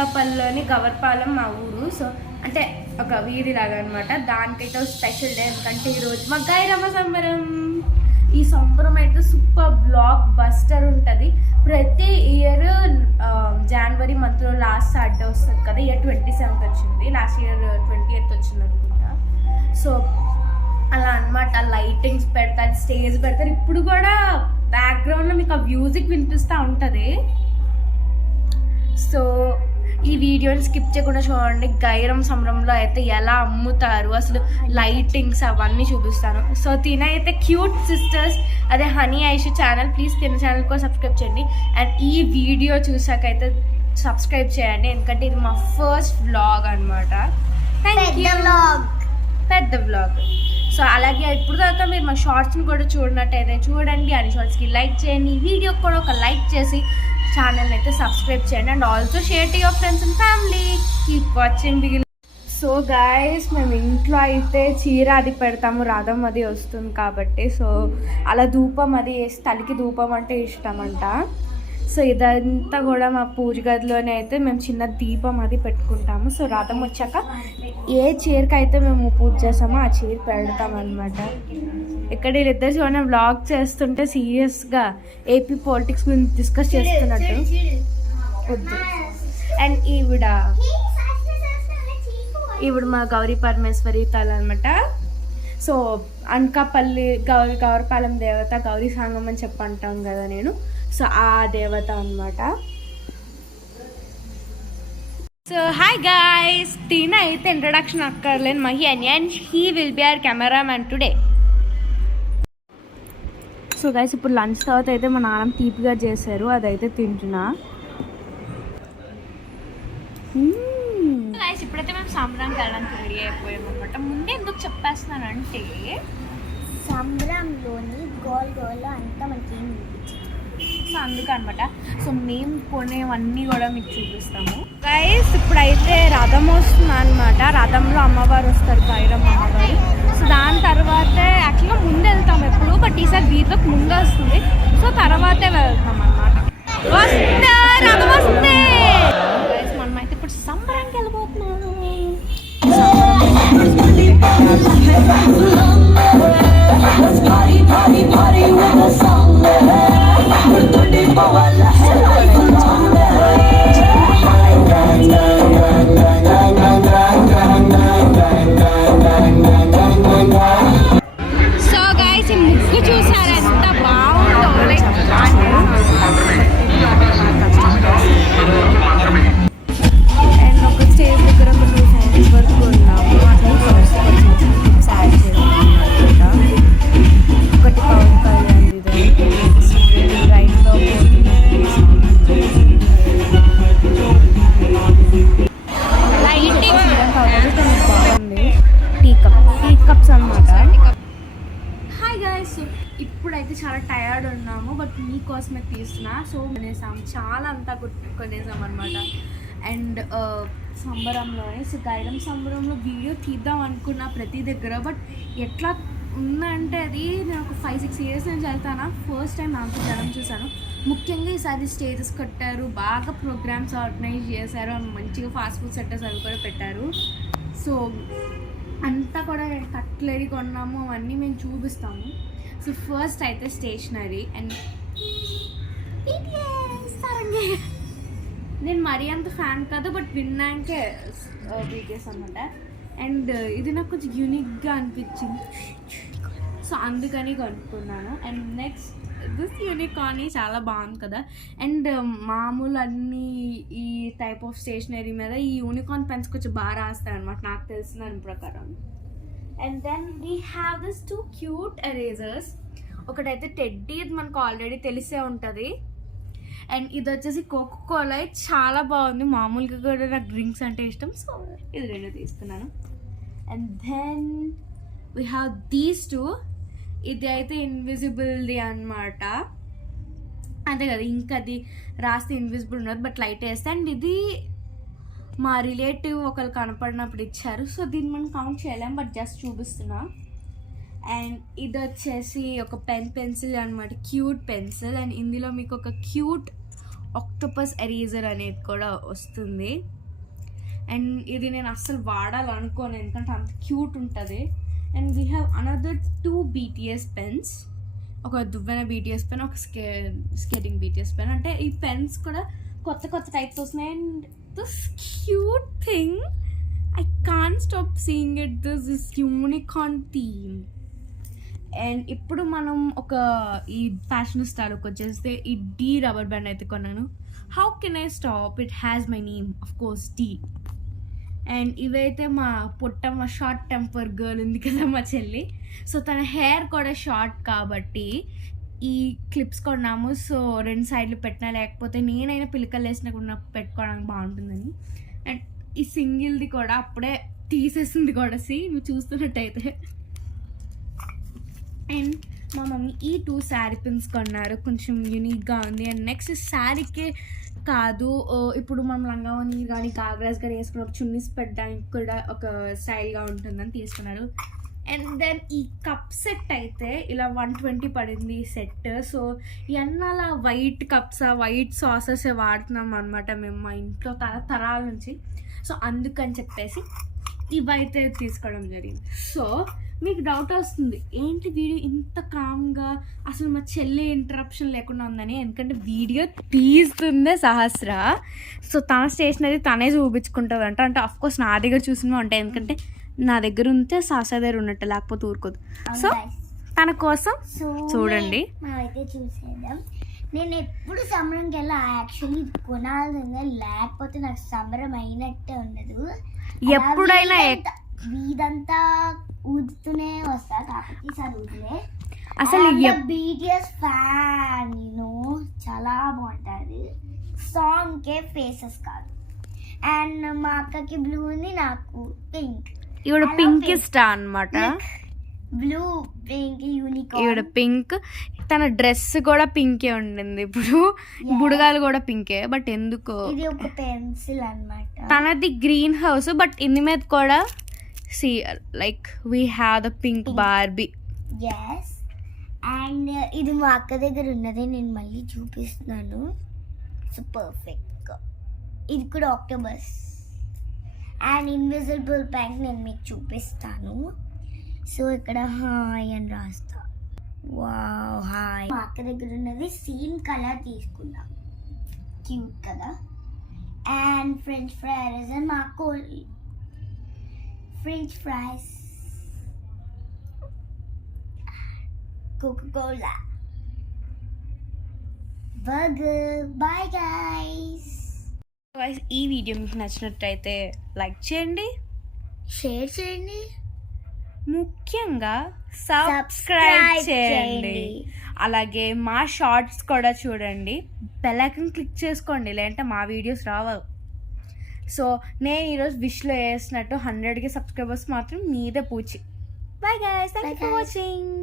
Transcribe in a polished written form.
అనకాపల్లిలోని గవర్పాలెం మా ఊరు. సో అంటే ఒక వీధి లాగా అనమాట. దానికైతే స్పెషల్ డే, ఎందుకంటే ఈరోజు మా గైరమ్మ సంబరం. ఈ సంబరం అయితే సూపర్ బ్లాక్ బస్టర్ ఉంటుంది. ప్రతి ఇయర్ జనవరి మంత్లో లాస్ట్ సాటర్డే వస్తుంది కదా. ఇయర్ 27th వచ్చింది, లాస్ట్ ఇయర్ 28th వచ్చింది అనుకుంటా. సో అలా అనమాట. లైటింగ్స్ పెడతారు, స్టేజ్ పెడతారు. ఇప్పుడు కూడా బ్యాక్గ్రౌండ్లో మీకు ఆ మ్యూజిక్ వినిపిస్తూ ఉంటుంది. సో ఈ వీడియోని స్కిప్ చేయకుండా చూడండి. గైరం సంబరంలో అయితే ఎలా అమ్ముతారు, అసలు లైటింగ్స్ అవన్నీ చూపిస్తాను. సో తినైతే క్యూట్ సిస్టర్స్, అదే హనీ ఐషు ఛానల్, ప్లీజ్ తిన ఛానల్ కూడా సబ్స్క్రైబ్ చేయండి. అండ్ ఈ వీడియో చూసాకైతే సబ్స్క్రైబ్ చేయండి, ఎందుకంటే ఇది మా ఫస్ట్ వ్లాగ్ అనమాట. పెద్ద వ్లాగ్. సో అలాగే ఇప్పుడు దాకా మీరు మా షార్ట్స్ని కూడా చూడనట్టయితే చూడండి, అన్ని షార్ట్స్కి లైక్ చేయండి, వీడియోకి కూడా ఒక లైక్ చేసి ఛానల్ని అయితే సబ్స్క్రైబ్ చేయండి. And also share to your friends and family. Keep watching. So guys, మేము ఇంట్లో అయితే చీర అది పెడతాము, రథం అది వస్తుంది కాబట్టి. సో అలా ధూపం అది వేసి, తలకి ధూపం అంటే ఇష్టం అంట. సో ఇదంతా కూడా మా పూజ గదిలోనే అయితే మేము చిన్న దీపం అది పెట్టుకుంటాము. సో రథం వచ్చాక ఏ చీరకి అయితే మేము పూజ చేస్తామో ఆ చీర పెడతాం అనమాట. ఇక్కడ వీళ్ళిద్దరు చూడండి వ్లాగ్ చేస్తుంటే సీరియస్గా ఏపీ పాలిటిక్స్ గురించి డిస్కస్ చేస్తున్నట్టు వద్దు. అండ్ ఈవిడ మా గౌరీ పరమేశ్వరి తల అనమాట. సో అనకాపల్లి గౌరపాలెం దేవత, గౌరీ సాంగం అని చెప్పంటాం కదా నేను. సో ఆ దేవత అనమాట. సో హాయ్ గాయ్స్, టీనా అయితే ఇంట్రడక్షన్ అక్కర్లేను, Mahi and he will be our cameraman today. So guys, ఇప్పుడు లంచ్ తర్వాత అయితే మా నాన్న తీపిగా చేశారు, అదైతే తింటున్నా. గైస్, ఇప్పుడైతే మేము సంబరానికి వెళ్ళడానికి రెడీ అయిపోయాం అనమాట. ముందే ఎందుకు చెప్పేస్తున్నానంటే సంబరంలోని గోల్ అంతా మనకి ఏం చూపించింది, సో అందుకనమాట. సో మేము కొనేవన్నీ కూడా మీకు చూపిస్తాము. గైస్, ఇప్పుడైతే రథం వస్తుంది అనమాట. రథంలో అమ్మవారు వస్తారు, గైరమ్మ అమ్మవారు. సో దాని తర్వాతే యాక్చువల్గా ముందు వెళ్తాం ఎప్పుడు, బట్ ఈసారి వీధిలోకి ముందు వస్తుంది. సో తర్వాతే వెళ్తాం అనమాట. రథం వస్తుంది. గైస్, మనమైతే ఇప్పుడు సంబరానికి వెళ్ళిపోతున్నాము. సో గైస్, ఈ ముగ్గు చూసారా ఎంత బాగుందో. లైక్ అండ్ ఒక స్టేజ్ దగ్గర మేము సైన్స్ వరకు ఉన్నాము. ఒకటి పవన్ కళ్యాణ్ రైట్లో లైటింగ్ బాగుంది. టీ కప్స్ అనమాట. హాయ్ గైస్, ఇప్పుడైతే చాలా టయర్డ్ ఉన్నాము, బట్ మీకోసమే తీస్తున్నా. సో కొనేసాము, చాలా అంతా కొనేసాం అనమాట. అండ్ సంబరంలోనే, సో గైరం సంబరంలో వీడియో తీద్దాం అనుకున్నా ప్రతి దగ్గర, బట్ ఎట్లా ఉందంటే అది నేను ఒక 5-6 years నుంచి వెళ్తాను. ఫస్ట్ టైం అంత జనం చూశాను. ముఖ్యంగా ఈసారి స్టేజెస్ కట్టారు, బాగా ప్రోగ్రామ్స్ ఆర్గనైజ్ చేశారు, మంచిగా ఫాస్ట్ ఫుడ్ సెంటర్స్ అవి కూడా పెట్టారు. సో అంతా కూడా కట్లరీ కొన్నాము, అవన్నీ మేము చూపిస్తాము. సో ఫస్ట్ అయితే స్టేషనరీ అండ్ నేను మరీ అంత ఫ్యాన్ కాదు, బట్ విన్నాకే బీటీఎస్ అనమాట. అండ్ ఇది నాకు కొంచెం యూనిక్గా అనిపించింది, సో అందుకని కొనుక్కున్నాను. అండ్ నెక్స్ట్ దిస్ యూనికార్న్ చాలా బాగుంది కదా. అండ్ మామూలు అన్ని ఈ టైప్ ఆఫ్ స్టేషనరీ మీద ఈ యూనికార్న్ పెన్స్ కొంచెం బాగా రాస్తాయి అనమాట, నాకు తెలిసిన దాని ప్రకారం. And then we have this 2 cute erasers. ఒకటైతే టెడ్డీ, ఇది మనకు ఆల్రెడీ తెలిసే ఉంటుంది. అండ్ ఇది వచ్చేసి కోకోకోలా, చాలా బాగుంది. మామూలుగా కూడా నాకు డ్రింక్స్ అంటే ఇష్టం, సో ఇది 2 తీసుకున్నాను. And then we have these 2. ఇది అయితే ఇన్విజిబుల్ది అనమాట, అంతే కదా, ఇంకా అది రాస్తే ఇన్విజిబుల్ ఉండదు, బట్ లైట్ వేస్తే. అండ్ ఇది మా రిలేటివ్ ఒకరు కనపడినప్పుడు ఇచ్చారు, సో దీన్ని మనం కౌంట్ చేయలేం, బట్ జస్ట్ చూపిస్తున్నా. అండ్ ఇది వచ్చేసి ఒక పెన్సిల్ అనమాట, క్యూట్ పెన్సిల్. అండ్ ఇందులో మీకు ఒక క్యూట్ ఆక్టోపస్ ఎరేజర్ అనేది కూడా వస్తుంది. అండ్ ఇది నేను అస్సలు వాడాలనుకోను ఎందుకంటే అంత క్యూట్ ఉంటుంది. And we have another 2 BTS pens, ఒక దువ్వెన BTS పెన్, ఒక స్కేటింగ్ BTS పెన్. అంటే ఈ పెన్స్ కూడా కొత్త టైప్స్ వస్తున్నాయి. And this cute thing I can't stop seeing it, this unicorn theme. And ఇప్పుడు మనం ఒక ఈ ఫ్యాషన్ స్టైల్కి వచ్చేస్తే ఈ D రబ్బర్ బ్యాండ్ అయితే కొన్నాను. How can I stop, it has my name of course D. And ఇవైతే మా షార్ట్ టెంపర్ గర్ల్ ఉంది కదా మా చెల్లి, సో తన హెయిర్ కూడా షార్ట్ కాబట్టి ఈ క్లిప్స్ కొన్నాము. సో 2 సైడ్లు పెట్టినా, లేకపోతే నేనైనా పిలకలు వేసినప్పుడు పెట్టుకోవడానికి బాగుంటుందని. అండ్ ఈ సింగిల్ది కూడా అప్పుడే తీసేసింది కూడా, నువ్వు చూస్తున్నట్టయితే. అండ్ మా మమ్మీ ఈ 2 శారీ పిన్స్ కొన్నారు, కొంచెం యూనిక్గా ఉంది. అండ్ నెక్స్ట్ శారీకే కాదు, ఇప్పుడు మనం లంగావని కానీ కాగ్రాస్ కానీ వేసుకున్నప్పుడు చున్నీస్ పెట్టడానికి కూడా ఒక స్టైల్గా ఉంటుందని తీసుకున్నారు. అండ్ దెన్ ఈ కప్ సెట్ అయితే ఇలా 120 పడింది ఈ సెట్. సో ఇవన్నీ అలా వైట్ కప్స్, వైట్ సాసెస్ వాడుతున్నాం అనమాట మేము మా ఇంట్లో తరాల నుంచి. సో అందుకని చెప్పేసి ఇవైతే తీసుకోవడం జరిగింది. సో మీకు డౌట్ వస్తుంది ఏంటి వీడియో ఇంత కామ్గా, అసలు మా చెల్లి ఇంటరప్షన్ లేకుండా ఉందని. ఎందుకంటే వీడియో తీస్తుందే సహస్ర, సో తన స్టేషనరీ తనే చూపించుకుంటుంది అంటే అఫ్కోర్స్ నా దగ్గర చూసినవి ఉంటాయి, ఎందుకంటే నా దగ్గర ఉంటే సహస్ర దగ్గర ఉన్నట్టు, లేకపోతే ఊరుకోదు. సో తన కోసం చూడండి. అయితే చూసేద్దాం. నేను ఎప్పుడు సంబరంకి వెళ్ళా యాక్చువల్లీ కొనాల్సిందే, లేకపోతే నాకు సంబరం అయినట్టే ఉండదు. ఎప్పుడైనా వీదంతా ఊదుతూనే వస్తా, కాకపోతే ఈసారి ఊదులే. అసలు BTS ఫ్యాన్ చాలా బాగుంటుంది. సాంగ్కే ఫేసెస్ కాదు. అండ్ మా అక్కకి బ్లూ ఉంది, నాకు పింక్. ఈవిడ పింక్ ఇష్టం అనమాట, బ్లూ పింక్ యూనికార్న్. ఈవిడ పింక్, తన డ్రెస్ కూడా పింకే ఉండింది. ఇప్పుడు బుడగాలు కూడా పింకే, బట్ ఎందుకో ఇది ఒక పెన్సిల్ అన్నమాట. తనది గ్రీన్ హౌస్, బట్ ఇంది మీద కూడా see like we have the pink Barbie. yes. And ఇది మా అక్క దగ్గర ఉన్నది, నేను మళ్ళీ చూపిస్తున్నాను. So perfect. ఇది కూడా ఆక్టోబస్ అండ్ ఇన్విజిబుల్ బ్యాంక్ నేను మీకు చూపిస్తాను. సో ఇక్కడ హాయ్ అని రాస్తా. Wow hi. మా అక్క దగ్గర ఉన్నది సేమ్ కలర్ తీసుకుందాం, క్యూట్ కదా. అండ్ ఫ్రెంచ్ ఫ్రైస్ అండ్ మా అక్క French fries, Coca-Cola, burger. Bye guys. ఈ వీడియో మీకు నచ్చినట్టయితే లైక్ చేయండి, షేర్ చేయండి, ముఖ్యంగా సబ్స్క్రైబ్ చేయండి. అలాగే మా షార్ట్స్ కూడా చూడండి, బెల్ ఐకాన్ క్లిక్ చేసుకోండి, లేదంటే మా వీడియోస్ రావు. సో నేను ఈరోజు విష్లో వేసినట్టు 100కి సబ్స్క్రైబర్స్ మాత్రం మీదే పూచి. Bye guys, thank you for watching.